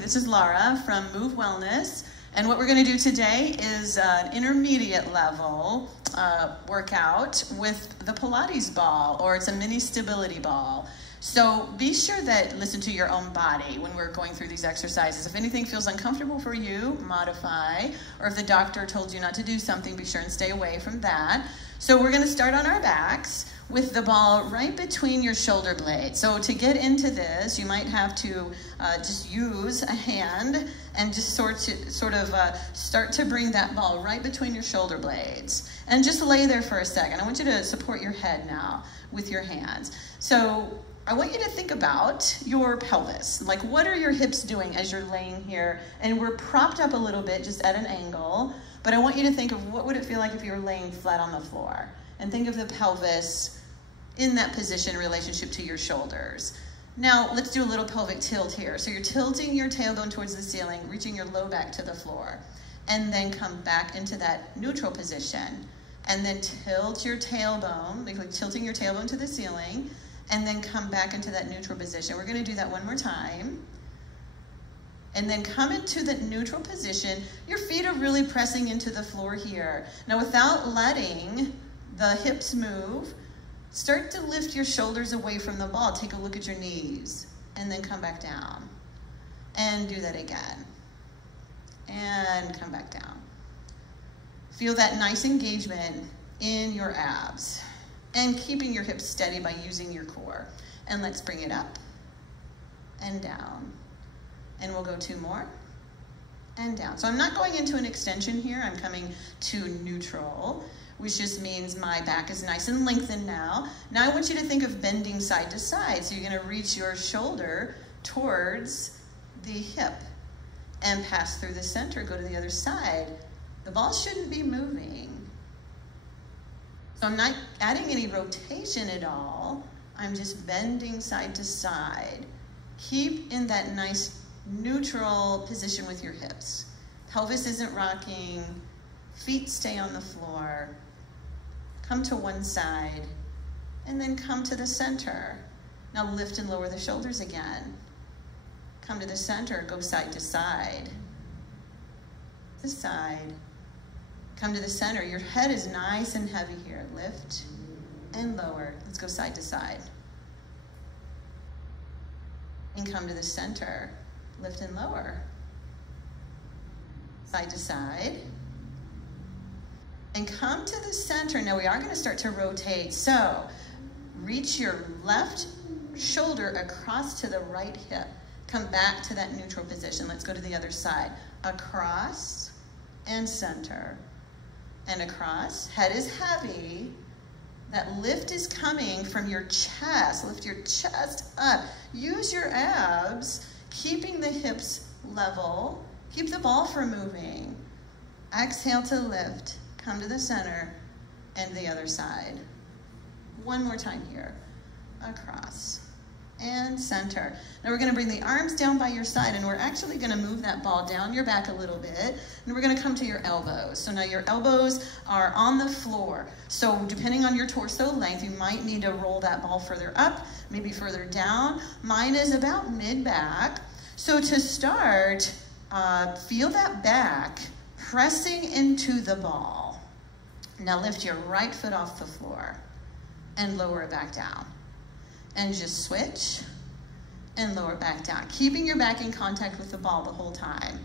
This is Laura from Move Wellness, and what we're going to do today is an intermediate level workout with the Pilates ball, or it's a mini stability ball. So be sure that listen to your own body when we're going through these exercises. If anything feels uncomfortable for you, modify, or if the doctor told you not to do something, be sure and stay away from that. So we're going to start on our backs with the ball right between your shoulder blades. So to get into this, you might have to just use a hand and just sort of start to bring that ball right between your shoulder blades. And just lay there for a second. I want you to support your head now with your hands. So I want you to think about your pelvis. Like, what are your hips doing as you're laying here? And we're propped up a little bit, just at an angle. But I want you to think of what would it feel like if you were laying flat on the floor. And think of the pelvis in that position in relationship to your shoulders. Now, let's do a little pelvic tilt here. So you're tilting your tailbone towards the ceiling, reaching your low back to the floor, and then come back into that neutral position. And then tilt your tailbone, like tilting your tailbone to the ceiling, and then come back into that neutral position. We're gonna do that one more time. And then come into the neutral position. Your feet are really pressing into the floor here. Now, without letting the hips move, start to lift your shoulders away from the ball. Take a look at your knees, and then come back down. And do that again. And come back down. Feel that nice engagement in your abs. And keeping your hips steady by using your core. And let's bring it up and down. And we'll go two more and down. So I'm not going into an extension here. I'm coming to neutral, which just means my back is nice and lengthened now. Now I want you to think of bending side to side. So you're gonna reach your shoulder towards the hip and pass through the center, go to the other side. The ball shouldn't be moving. So I'm not adding any rotation at all. I'm just bending side to side. Keep in that nice neutral position with your hips. Pelvis isn't rocking. Feet stay on the floor. Come to one side, and then come to the center. Now lift and lower the shoulders again. Come to the center, go side to side. To side. Come to the center. Your head is nice and heavy here. Lift and lower. Let's go side to side. And come to the center. Lift and lower. Side to side. And come to the center. Now we are going to start to rotate. So reach your left shoulder across to the right hip. Come back to that neutral position. Let's go to the other side. Across and center. And across. Head is heavy. That lift is coming from your chest. Lift your chest up. Use your abs, keeping the hips level. Keep the ball from moving. Exhale to lift. Come to the center and the other side. One more time here. Across and center. Now we're going to bring the arms down by your side, and we're actually going to move that ball down your back a little bit, and we're going to come to your elbows. So now your elbows are on the floor. So depending on your torso length, you might need to roll that ball further up, maybe further down. Mine is about mid-back. So to start, feel that back pressing into the ball. Now lift your right foot off the floor and lower it back down. And just switch and lower back down. Keeping your back in contact with the ball the whole time.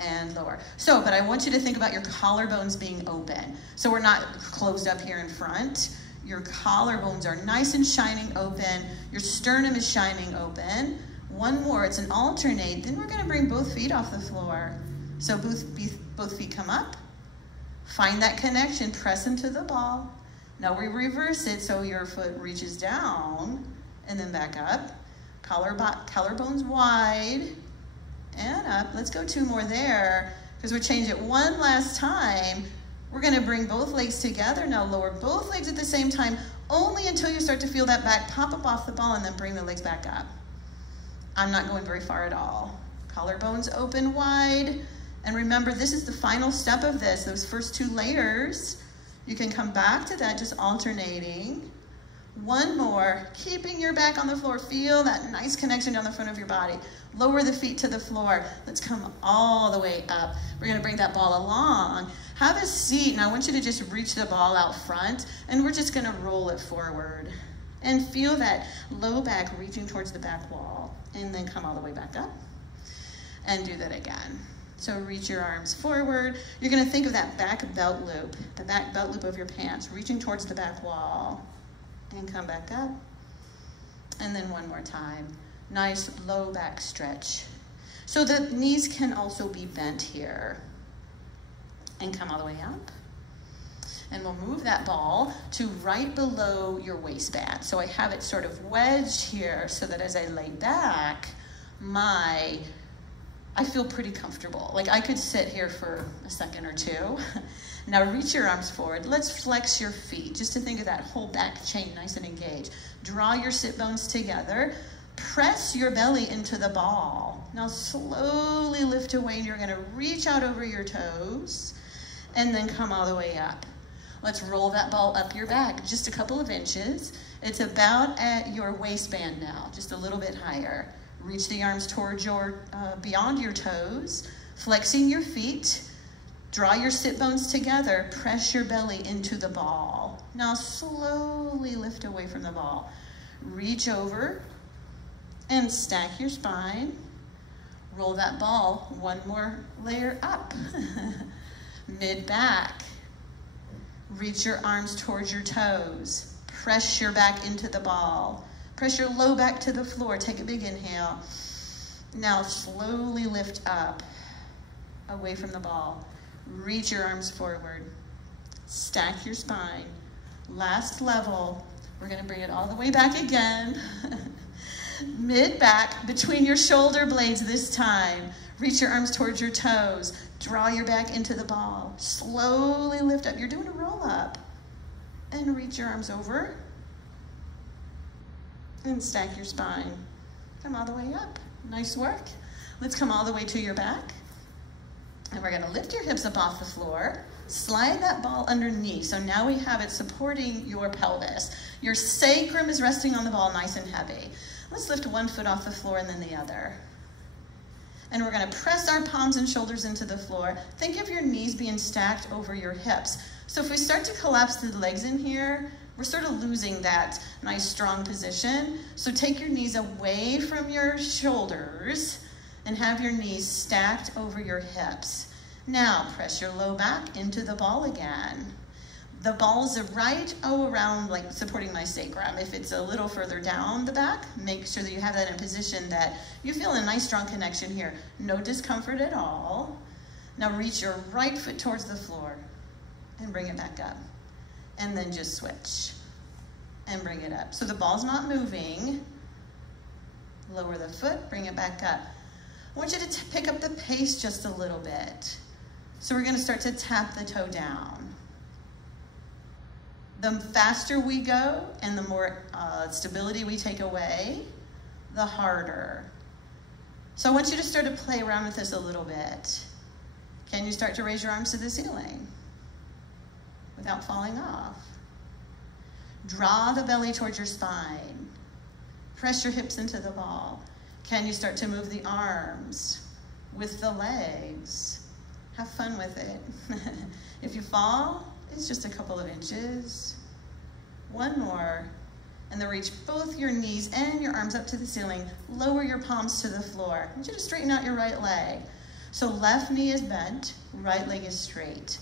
And lower. So, but I want you to think about your collarbones being open. So we're not closed up here in front. Your collarbones are nice and shining open. Your sternum is shining open. One more, it's an alternate. Then we're gonna bring both feet off the floor. So both feet come up. Find that connection, press into the ball. Now we reverse it so your foot reaches down and then back up. Collarbones wide and up. Let's go two more there because we'll change it one last time. We're gonna bring both legs together. Now lower both legs at the same time, only until you start to feel that back pop up off the ball, and then bring the legs back up. I'm not going very far at all. Collarbones open wide, And remember, this is the final step of this, those first 2 layers. You can come back to that, just alternating. One more, keeping your back on the floor. Feel that nice connection down the front of your body. Lower the feet to the floor. Let's come all the way up. We're gonna bring that ball along. Have a seat, and I want you to just reach the ball out front, and we're just gonna roll it forward. And feel that low back reaching towards the back wall, and then come all the way back up. And do that again. So reach your arms forward. You're gonna think of that back belt loop, the back belt loop of your pants, reaching towards the back wall. And come back up. And then one more time. Nice low back stretch. So the knees can also be bent here. And come all the way up. And we'll move that ball to right below your waistband. So I have it sort of wedged here so that as I lay back, I feel pretty comfortable. Like I could sit here for a second or 2. Now reach your arms forward. Let's flex your feet, just to think of that whole back chain nice and engaged. Draw your sit bones together. Press your belly into the ball. Now slowly lift away, and you're gonna reach out over your toes, and then come all the way up. Let's roll that ball up your back, just a couple of inches. It's about at your waistband now, just a little bit higher. Reach the arms towards your, beyond your toes, flexing your feet. Draw your sit bones together, press your belly into the ball. Now slowly lift away from the ball. Reach over and stack your spine. Roll that ball one more layer up. Mid-back. Reach your arms towards your toes. Press your back into the ball. Press your low back to the floor. Take a big inhale. Now slowly lift up, away from the ball. Reach your arms forward. Stack your spine. Last level. We're gonna bring it all the way back again. Mid-back, between your shoulder blades this time. Reach your arms towards your toes. Draw your back into the ball. Slowly lift up. You're doing a roll up. And reach your arms over. And stack your spine. Come all the way up. Nice work. Let's come all the way to your back. And we're gonna lift your hips up off the floor. Slide that ball underneath. So now we have it supporting your pelvis. Your sacrum is resting on the ball nice and heavy. Let's lift one foot off the floor and then the other. And we're gonna press our palms and shoulders into the floor. Think of your knees being stacked over your hips. So if we start to collapse the legs in here, we're sort of losing that nice strong position. So take your knees away from your shoulders and have your knees stacked over your hips. Now press your low back into the ball again. The balls are right around, like supporting my sacrum. If it's a little further down the back, make sure that you have that in position that you feel a nice strong connection here. No discomfort at all. Now reach your right foot towards the floor and bring it back up. And then just switch and bring it up. So the ball's not moving. Lower the foot, bring it back up. I want you to pick up the pace just a little bit. So we're gonna start to tap the toe down. The faster we go and the more stability we take away, the harder. So I want you to start to play around with this a little bit. Can you start to raise your arms to the ceiling without falling off? Draw the belly towards your spine. Press your hips into the ball. Can you start to move the arms with the legs? Have fun with it. If you fall, it's just a couple of inches. One more. And then reach both your knees and your arms up to the ceiling. Lower your palms to the floor. I want you to straighten out your right leg. So left knee is bent, right leg is straight.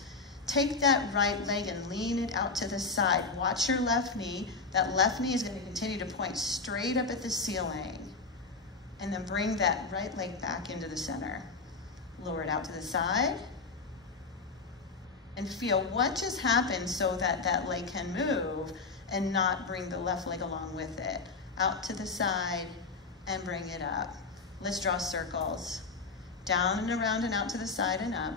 Take that right leg and lean it out to the side. Watch your left knee. That left knee is going to continue to point straight up at the ceiling. And then bring that right leg back into the center. Lower it out to the side. And feel what just happened so that that leg can move and not bring the left leg along with it. Out to the side and bring it up. Let's draw circles. Down and around and out to the side and up.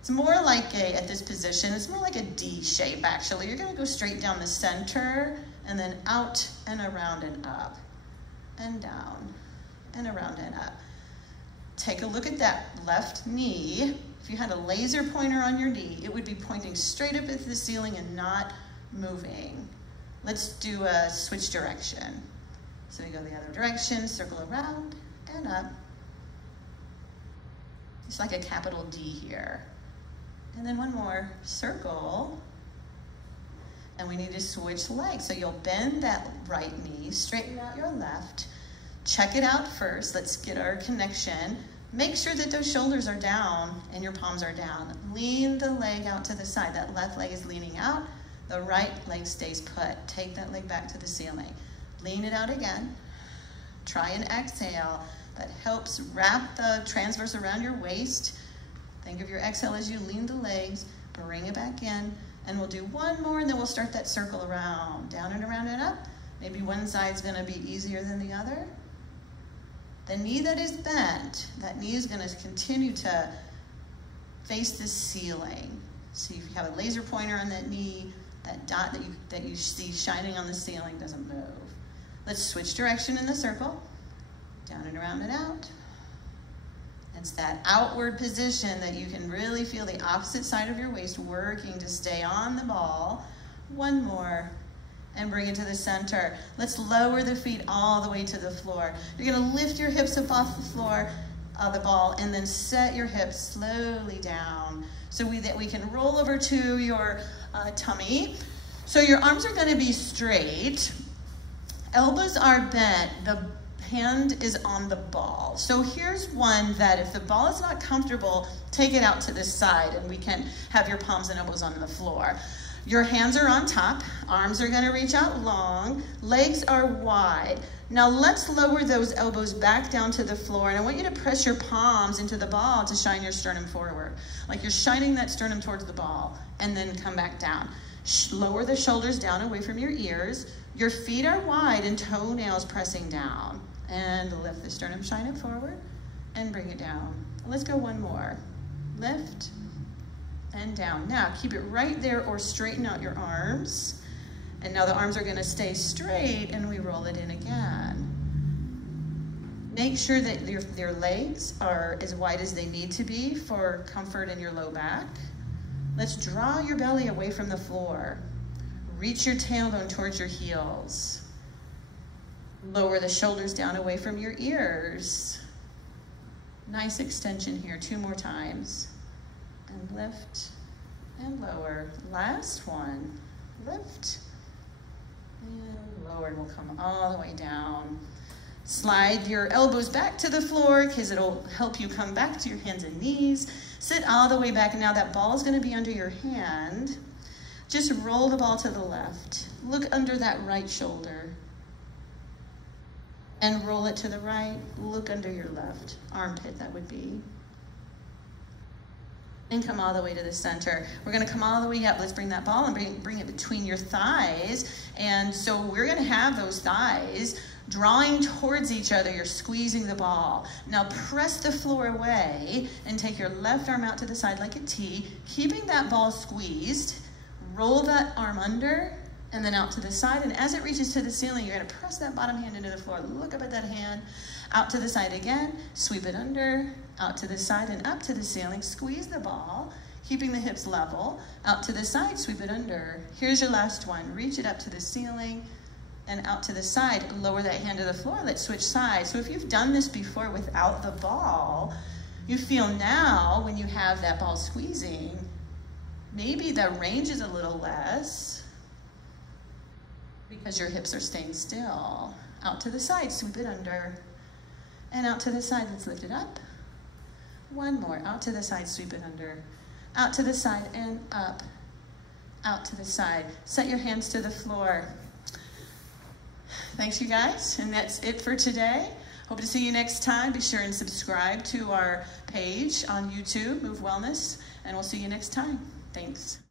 It's more like at this position, it's more like a D shape actually. You're gonna go straight down the center and then out and around and up and down and around and up. take a look at that left knee. If you had a laser pointer on your knee, it would be pointing straight up at the ceiling and not moving. Let's do a switch direction. So we go the other direction, circle around and up. It's like a capital D here. And then one more, circle. And we need to switch legs. So you'll bend that right knee, straighten out your left. Check it out first. Let's get our connection. Make sure that those shoulders are down and your palms are down. Lean the leg out to the side. That left leg is leaning out. The right leg stays put. Take that leg back to the ceiling. Lean it out again. Try and exhale. That helps wrap the transverse around your waist. Think of your exhale as you lean the legs. Bring it back in. And we'll do one more, and then we'll start that circle around. Down and around and up. Maybe one side's going to be easier than the other. The knee that is bent, that knee is going to continue to face the ceiling. See if you have a laser pointer on that knee, that dot that you see shining on the ceiling doesn't move. Let's switch direction in the circle. Down and around and out. It's that outward position that you can really feel the opposite side of your waist working to stay on the ball. One more, and bring it to the center. Let's lower the feet all the way to the floor. You're gonna lift your hips up off the floor of the ball and then set your hips slowly down so that we can roll over to your tummy. So your arms are gonna be straight. Elbows are bent. The hand is on the ball. So here's one that if the ball is not comfortable, take it out to the side and we can have your palms and elbows on the floor. Your hands are on top, arms are gonna reach out long, legs are wide. Now let's lower those elbows back down to the floor, and I want you to press your palms into the ball to shine your sternum forward. Like you're shining that sternum towards the ball, and then come back down. Lower the shoulders down away from your ears. Your feet are wide and toenails pressing down. And lift the sternum, shine it forward, and bring it down. Let's go one more. Lift and down. Now, keep it right there or straighten out your arms. And now the arms are gonna stay straight and we roll it in again. Make sure that your legs are as wide as they need to be for comfort in your low back. Let's draw your belly away from the floor. Reach your tailbone towards your heels. Lower the shoulders down away from your ears. Nice extension here, 2 more times. And lift and lower. Last one. Lift and lower, and we'll come all the way down. Slide your elbows back to the floor because it'll help you come back to your hands and knees. Sit all the way back, and now that ball is going to be under your hand. Just roll the ball to the left. Look under that right shoulder. And roll it to the right. Look under your left armpit, that would be. And come all the way to the center. We're gonna come all the way up. Let's bring that ball and bring it between your thighs. And so we're gonna have those thighs drawing towards each other. You're squeezing the ball. Now press the floor away and take your left arm out to the side like a T, keeping that ball squeezed. Roll that arm under and then out to the side, and as it reaches to the ceiling, you're gonna press that bottom hand into the floor. Look up at that hand, out to the side again, sweep it under, out to the side and up to the ceiling, squeeze the ball, keeping the hips level, out to the side, sweep it under. Here's your last one, reach it up to the ceiling and out to the side, lower that hand to the floor, let's switch sides. So if you've done this before without the ball, you feel now when you have that ball squeezing, maybe the range is a little less, because your hips are staying still. Out to the side, sweep it under. And out to the side, let's lift it up. One more, out to the side, sweep it under. Out to the side and up. Out to the side. Set your hands to the floor. Thanks, you guys, and that's it for today. Hope to see you next time. Be sure and subscribe to our page on YouTube, Move Wellness, and we'll see you next time. Thanks.